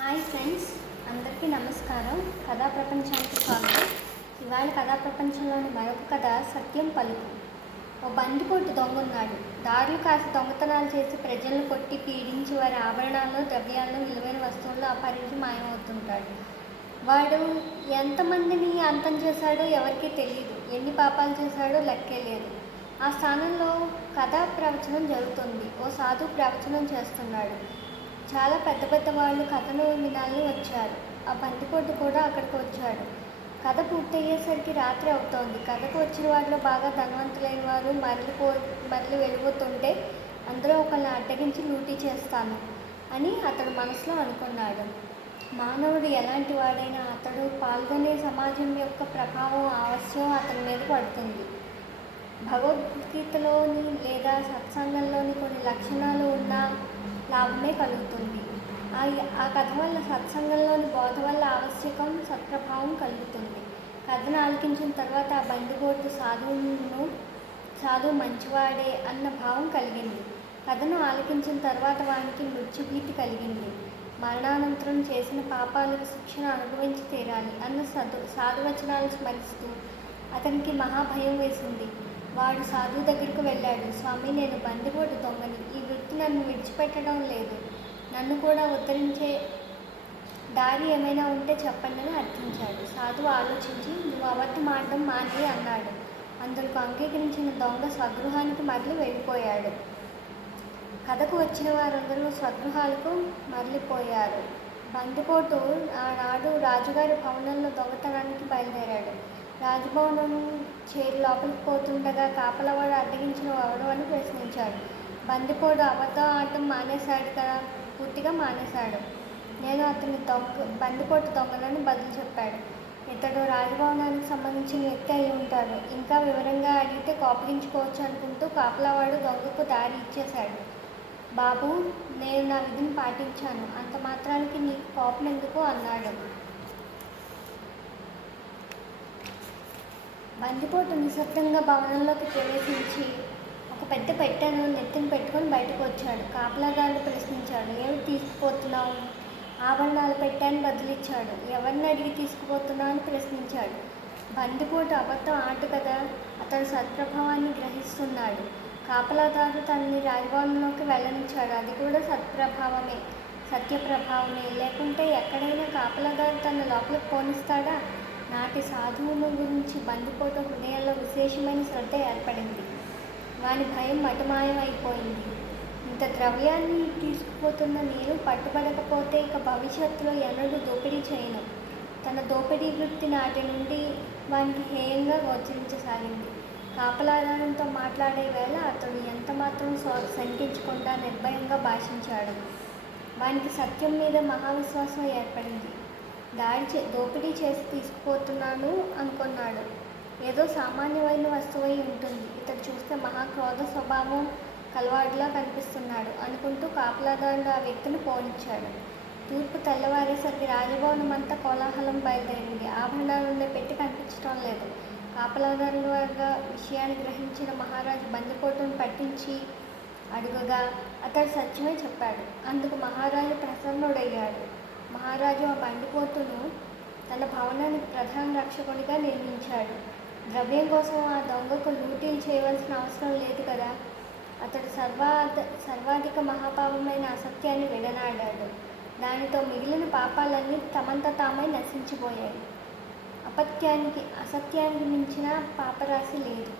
Hi friends, అందరికీ నమస్కారం. కథా ప్రపంచానికి స్వాగతం. ఇవాళ కథా ప్రపంచంలోని మరొక కథ సత్యం పలుకు. ఓ బందిపోటు దొంగ ఉన్నాడు. దారులు కాసి దొంగతనాలు చేసి ప్రజలను కొట్టి పీడించి వారి ఆభరణాలను, ద్రవ్యాలను, విలువైన వస్తువులను అపహరించి మాయమవుతుంటాడు. వాడు ఎంతమందిని అంతం చేశాడో ఎవరికీ తెలియదు. ఎన్ని పాపాలు చేశాడో లెక్కే లేదు. ఆ స్థానంలో కథా ప్రవచనం జరుగుతుంది. ఓ సాధు ప్రవచనం చేస్తున్నాడు. చాలా పెద్ద పెద్ద వాళ్ళు కథను వినాలని వచ్చారు. ఆ బందిపోటు కూడా అక్కడికి వచ్చాడు. కథ పూర్తయ్యేసరికి రాత్రి అవుతోంది. కథకు వచ్చిన వారిలో బాగా ధనవంతులైన వారు మరలి వెళ్ళిపోతుంటే అందరూ ఒకళ్ళని అడ్డగించి లూటీ చేస్తాను అని అతడు మనసులో అనుకున్నాడు. మానవుడు ఎలాంటి వాడైనా అతడు పాల్గొనే సమాజం యొక్క ప్రభావం అవశ్యం అతని మీద పడుతుంది. భగవద్గీతలోని లేదా సత్సంగంలోని కొన్ని లక్షణాలు ఉన్న లాభమే కలుగుతుంది. ఆ కథ వల్ల సత్సంగంలోని బోధ వల్ల ఆవశ్యకం సత్ప్రభావం కలుగుతుంది. కథను ఆలకించిన తర్వాత ఆ బందిపోటు సాధువు మంచివాడే అన్న భావం కలిగింది. కథను ఆలకించిన తర్వాత వానికి మృత్యుభీతి కలిగింది. మరణానంతరం చేసిన పాపాలకు శిక్షను అనుభవించి తీరాలి అన్న సాధువచనాలు స్మరిస్తూ అతనికి మహాభయం వేసింది. వాడు సాధువు దగ్గరకు వెళ్ళాడు. స్వామి, నేను బందిపోటు దొంగని. ఈ వృత్తి నన్ను విడిచిపెట్టడం లేదు. నన్ను కూడా ఉద్ధరించే దారి ఏమైనా ఉంటే చెప్పండి అని అర్థించాడు. సాధువు ఆలోచించి, నువ్వు అబద్ధం ఆడడం మానే అన్నాడు. అందుకు అంగీకరించిన దొంగ స్వగృహానికి మరలి వెళ్ళిపోయాడు. కథకు వచ్చిన వారందరూ స్వగృహాలకు మరలిపోయారు. బందిపోటు ఆనాడు రాజుగారి భవనంలో దొంగతనానికి బయలుదేరాడు. రాజభవనం చేరి లోపలికి పోతుండగా కాపలవాడు అడ్డగించిన ఎవరు అని ప్రశ్నించాడు. బందిపోటు అబద్ధం ఆడటం మానేశాడు కదా. పూర్తిగా మానేశాడు. నేను అతని బందిపోటు దొంగలని బదులు చెప్పాడు. ఇతడు రాజభవనానికి సంబంధించిన వ్యక్తి అయి ఉంటాడు. ఇంకా వివరంగా అడిగితే కోపగించుకోవచ్చు అనుకుంటూ కాపలవాడు దొంగకు దారి ఇచ్చేశాడు. బాబు, నేను నా విధిని పాటించాను. అంత మాత్రానికి నీకు కోపం ఎందుకు అన్నాడు. బందిపోటు నిశ్శబ్దంగా భవనంలోకి ప్రవేశించి ఒక పెద్ద పెట్టెను నెత్తిన పెట్టుకొని బయటకు వచ్చాడు. కాపలాదారుడు ప్రశ్నించాడు, ఏమి తీసుకుపోతున్నావు? ఆభరణాలు పెట్టాను బదులిచ్చాడు. ఎవరిని అడిగి తీసుకుపోతున్నావు అని ప్రశ్నించాడు. బందిపోటు అబద్ధం ఆట కదా. అతడు సత్ప్రభావాన్ని గ్రహిస్తున్నాడు. కాపలాదారుడు తనని రాజభవనంలోకి వెళ్ళనిచ్చాడు. అది కూడా సత్యప్రభావమే. లేకుంటే ఎక్కడైనా కాపలాదారు తన లోపలికి పోనిస్తాడా? నాటి సాధువుల గురించి బందిపోటు హృదయంలో విశేషమైన శ్రద్ధ ఏర్పడింది. వాని భయం మటుమాయం అయిపోయింది. ఇంత ద్రవ్యాన్ని తీసుకుపోతున్న నేను పట్టుబడకపోతే ఇక భవిష్యత్తులో ఎన్నడూ దోపిడీ చేయను. తన దోపిడీ వృత్తి నాటి నుండి వానికి హేయంగా గోచరించసాగింది. కాపలాదారునితో మాట్లాడే వేళ అతడు ఎంతమాత్రం శంకించకుండా నిర్భయంగా భాషించాడు. వానికి సత్యం మీద మహావిశ్వాసం ఏర్పడింది. దోపిడీ చేసి తీసుకుపోతున్నాను అనుకున్నాడు. ఏదో సామాన్యమైన వస్తువై ఉంటుంది. ఇతడు చూస్తే మహాక్రోధ స్వభావం కలవాడిలా కనిపిస్తున్నాడు అనుకుంటూ కాపలాదారుడు ఆ వ్యక్తిని పోనిచ్చాడు. తూర్పు తెల్లవారేసరికి రాజభవనం అంతా కోలాహలం బయలుదేరింది. ఆభరణాలుండే పెట్టి కనిపించడం లేదు. కాపలాదారుల విషయాన్ని గ్రహించిన మహారాజు బందిపోటును పట్టించి అడుగగా అతడు సత్యమే చెప్పాడు. అందుకు మహారాజు ప్రసన్నుడయ్యాడు. మహారాజు ఆ బందిపోటును తన భవనానికి ప్రధాన రక్షకుడిగా నియమించాడు. ద్రవ్యం కోసం ఆ దొంగకు లూటీలు చేయవలసిన అవసరం లేదు కదా. అతడు సర్వాధిక మహాపాపమైన అసత్యాన్ని విడనాడాడు. దానితో మిగిలిన పాపాలన్నీ తమంత తామై నశించిపోయాయి. అసత్యానికి మించిన పాపరాశి లేదు.